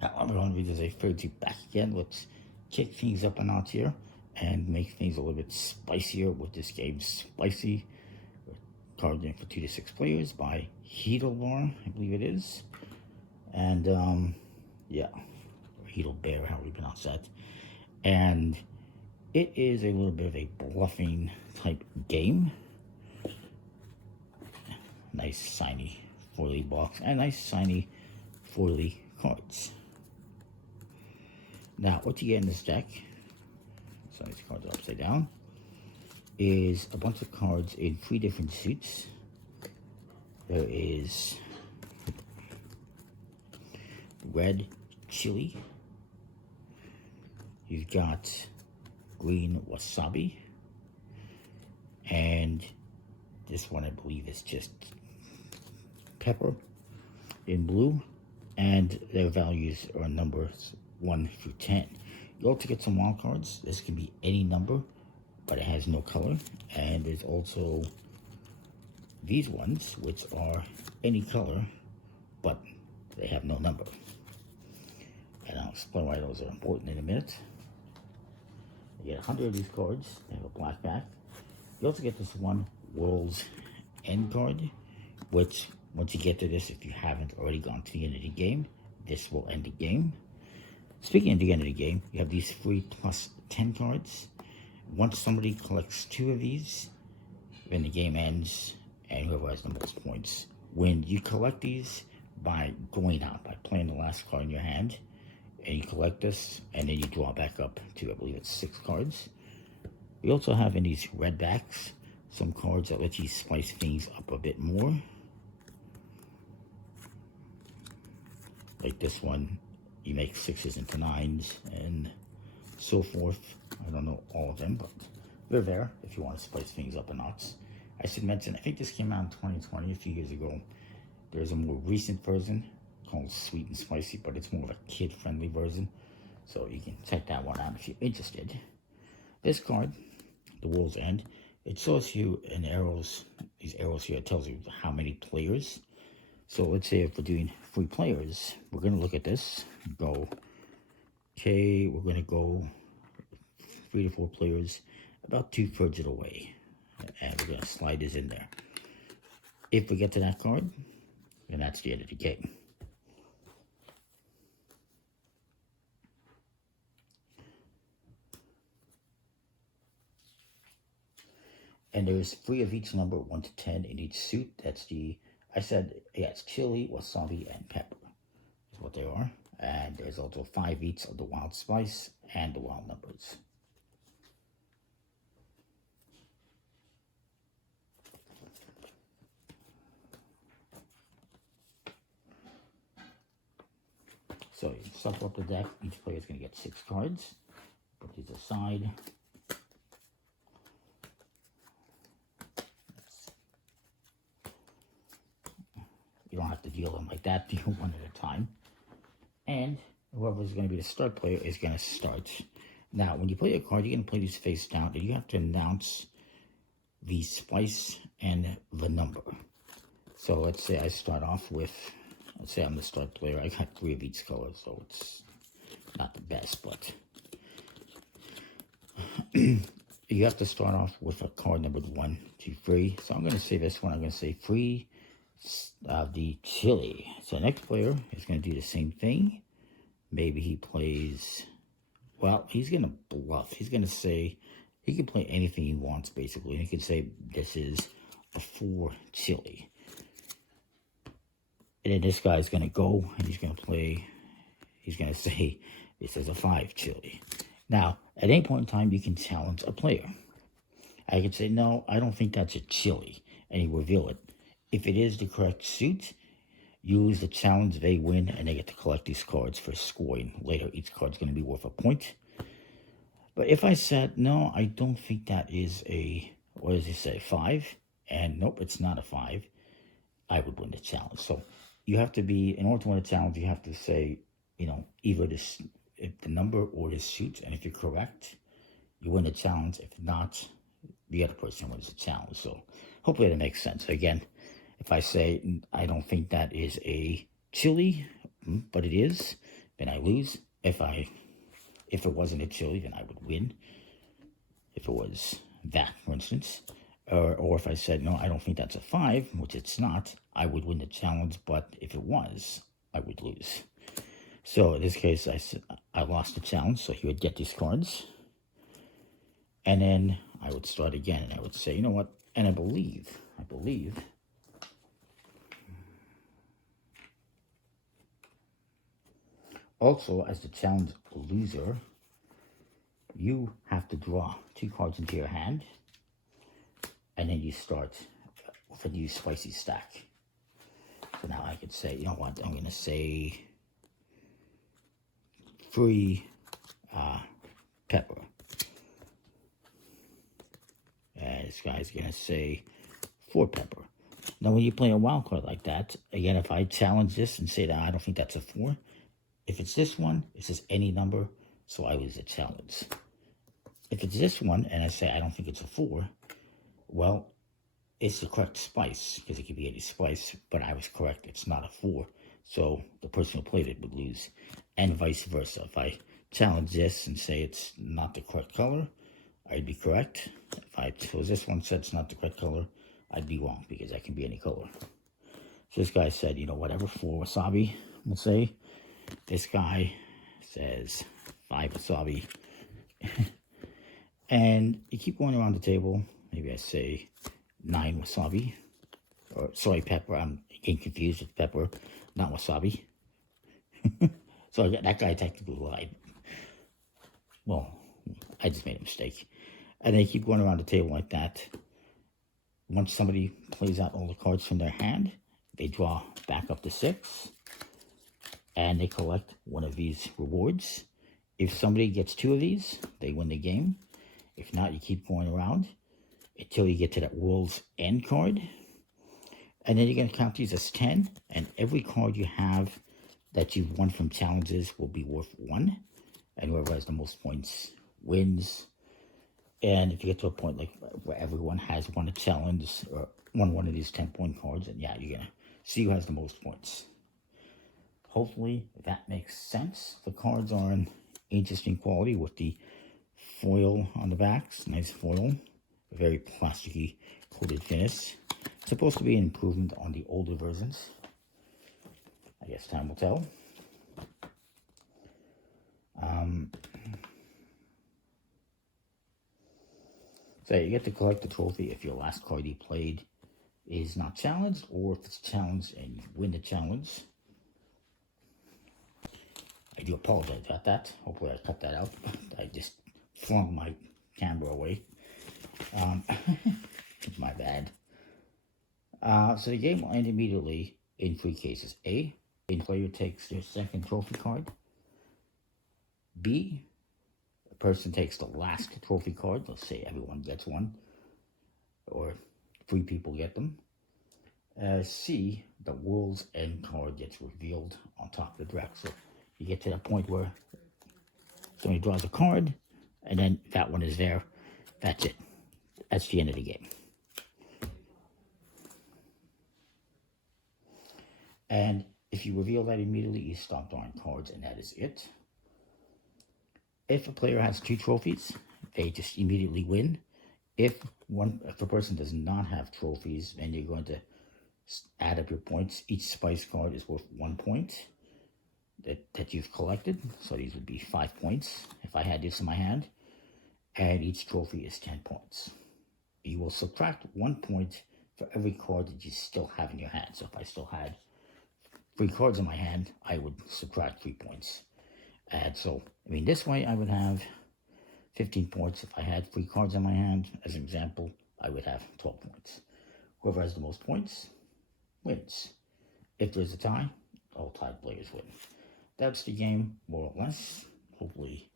Now, I'm going to, as I referred to back again, let's kick things up a notch here and make things a little bit spicier with this game. Spicy. Card game for 2 to 6 players by Heidelbar, I believe it is. And, yeah, Heidelbear, how we pronounce that. And it is a little bit of a bluffing type game. Nice shiny foily box and nice shiny foily cards. Now, what you get in this deck, so these cards are upside down, is a bunch of cards in 3 different suits. There is red chili. You've got green wasabi. And this one I believe is just pepper in blue. And their values are numbers 1 through 10. You also get some wild cards. This can be any number, but it has no color. And there's also these ones, which are any color, but they have no number. And I'll explain why those are important in a minute. You get 100 of these cards. They have a black back. You also get this one World's End card, which, once you get to this, if you haven't already gone to the end of the game, this will end the game. Speaking of the end of the game, you have these 3 plus 10 cards. Once somebody collects 2 of these, then the game ends, and whoever has the most points. When you collect these by going out, by playing the last card in your hand, and you collect this, and then you draw back up to, I believe it's 6 cards. We also have in these red backs some cards that let you spice things up a bit more. Like this one, you make 6s into 9s, and so forth. I don't know all of them, but they're there if you want to spice things up a notch. I should mention, I think this came out in 2020, a few years ago. There's a more recent version called Sweet and Spicy, but it's more of a kid-friendly version, so you can check that one out if you're interested. This card, the World's End, it shows you in arrows, these arrows here, it tells you how many players. So let's say if we're doing 3 players, we're going to look at this, go, okay, we're going to go 3 to 4 players, about 2/3 of the way. And we're going to slide this in there. If we get to that card, then that's the end of the game. And there's 3 of each number, 1 to 10 in each suit. That's the, I said, yeah, it's chili, wasabi, and pepper. That's what they are. And there's also 5 each of the wild spice and the wild numbers. So you shuffle up the deck. Each player is going to get 6 cards. Put these aside. You don't have to deal them like that. Deal one at a time. And whoever is going to be the start player is going to start. Now, when you play a card, you're going to play these face down, and you have to announce the spice and the number. So let's say I start off with, let's say I'm the start player. I got 3 of each color, so it's not the best, but you have to start off with a card numbered 1, 2, 3. So I'm going to say this one. I'm going to say 3 the chili. So the next player is going to do the same thing. Maybe he plays, well, he's going to bluff. He's going to say, he can play anything he wants, basically. He can say, this is a 4 chili. And then this guy's going to go, and he's going to play, he's going to say, this is a 5 chili. Now, at any point in time, you can challenge a player. I can say, no, I don't think that's a chili, and you reveal it. If it is the correct suit, you lose the challenge, they win, and they get to collect these cards for scoring. Later, each card's going to be worth a point. But if I said, no, I don't think that is a, what does it say, 5? And nope, it's not a 5. I would win the challenge. So you have to be, in order to win a challenge, you have to say, you know, either this, if the number or the suit. And if you're correct, you win the challenge. If not, the other person wins the challenge. So hopefully that makes sense. Again, if I say, I don't think that is a chili, but it is, then I lose. If it wasn't a chili, then I would win. If it was that, for instance. Or if I said, no, I don't think that's a 5, which it's not, I would win the challenge, but if it was, I would lose. So in this case, I lost the challenge, so he would get these cards. And then I would start again, and I would say, you know what, and I believe, also, as the challenge loser, you have to draw 2 cards into your hand, and then you start with a new spicy stack. So now I could say, you know what, I'm going to say 3 pepper. And this guy's going to say 4 pepper. Now, when you play a wild card like that, again, if I challenge this and say that I don't think that's a 4, if it's this one, it says any number, so I lose the challenge. If it's this one, and I say I don't think it's a 4, well, it's the correct spice, because it could be any spice, but I was correct, it's not a 4, so the person who played it would lose, and vice versa. If I challenge this and say it's not the correct color, I'd be correct. If I chose this one, said it's not the correct color, I'd be wrong, because that can be any color. So this guy said, you know, whatever, 4 wasabi, let's say. This guy says 5 wasabi. And you keep going around the table. Maybe I say 9 wasabi. Or, sorry, pepper. I'm getting confused with pepper, not wasabi. So that guy technically lied. Well, I just made a mistake. And they keep going around the table like that. Once somebody plays out all the cards from their hand, they draw back up to 6. And they collect one of these rewards. If somebody gets 2 of these, they win the game. If not, you keep going around until you get to that World's End card. And then you're going to count these as 10. And every card you have that you've won from challenges will be worth 1. And whoever has the most points wins. And if you get to a point like where everyone has won a challenge or won one of these 10-point cards, and yeah, you're going to see who has the most points. Hopefully that makes sense. The cards are in interesting quality with the foil on the backs. Nice foil. Very plasticky coated finish. It's supposed to be an improvement on the older versions. I guess time will tell. So you get to collect the trophy if your last card you played is not challenged, or if it's challenged and you win the challenge. I do apologize about that. Hopefully I cut that out. I just flung my camera away. It's my bad. So the game will end immediately in 3 cases. A, the player takes their second trophy card. B, the person takes the last trophy card. Let's say everyone gets one, or 3 people get them. C, the World's End card gets revealed on top of the deck. So you get to that point where somebody draws a card, and then that one is there. That's it. That's the end of the game. And if you reveal that immediately, you stop drawing cards, and that is it. If a player has 2 trophies, they just immediately win. If a person does not have trophies, then you're going to add up your points. Each spice card is worth 1 point that you've collected. So these would be 5 points if I had this in my hand. And each trophy is 10 points. You will subtract 1 point for every card that you still have in your hand. So if I still had 3 cards in my hand, I would subtract 3 points. And so, I mean, this way I would have 15 points. If I had 3 cards in my hand, as an example, I would have 12 points. Whoever has the most points wins. If there's a tie, all tied players win. That's the game, more or less. Hopefully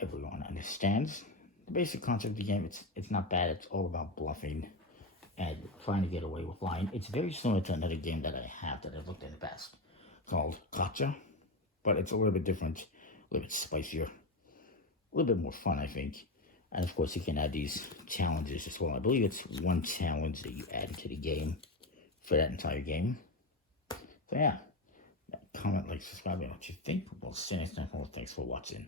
everyone understands. The basic concept of the game, it's not bad. It's all about bluffing and trying to get away with lying. It's very similar to another game that I have that I've looked at in the past called Gotcha. But it's a little bit different, a little bit spicier, a little bit more fun, I think. And of course, you can add these challenges as well. I believe it's 1 challenge that you add to the game for that entire game. So yeah, comment, like, subscribe, and what you think. We'll see you next time. Well, thanks for watching.